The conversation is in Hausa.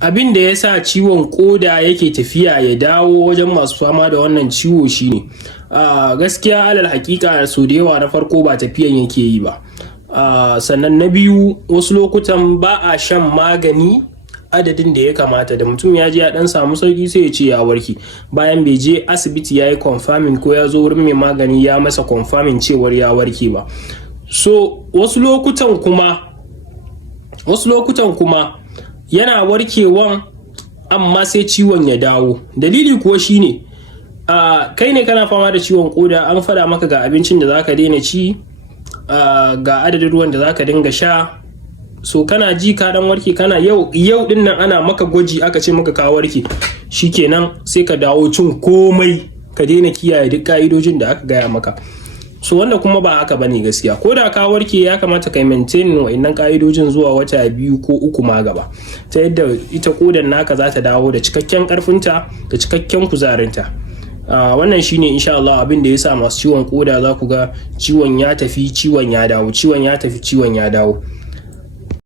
Abin da ya sa ciwon koda yake tafiya ya dawo wajen masu fama da wannan ciwo shine gaskiya alal hakika so da yawa na farko ba tafiyan yake yi ba. Sannan na biyu wasu lokutan ba a shan magani adadin da ya kamata, da mutum ya je ya dan samu sauki sai ya ce ya warke bayan bai je asibiti ya yi confirming ko ya zo wurin mai magani ya masa confirming cewar ya warke ba. So wasu lokutan kuma yana warkewan amma sai ciwon ya dawo. Dalili kuwa shine kai ne kana fama da ciwon koda, an faɗa maka ga abincin da zaka daina ci, ga adadin ruwan da zaka dinga sha. So kana ji ka dan warke, kana yau din nan ana maka gwaji aka ce maka ka warke, shikenan sai ka dawo cin komai, ka daina kiyaye duk ka'idojin da aka gaya maka. So wanda kuma ba haka bane gaskiya. Ko da ka warke ya kamata kai maintain wa'annan ka'idojin zuwa wata 2 ko 3 ma gaba, ta yadda ita kodan naka za ta dawo da cikakken karfinta da cikakken kuzarinta. Wannan shine insha Allah abin da yasa masu ciwon koda za ku ga ciwon ya tafi ciwon ya dawo, ciwon ya tafi ciwon ya dawo.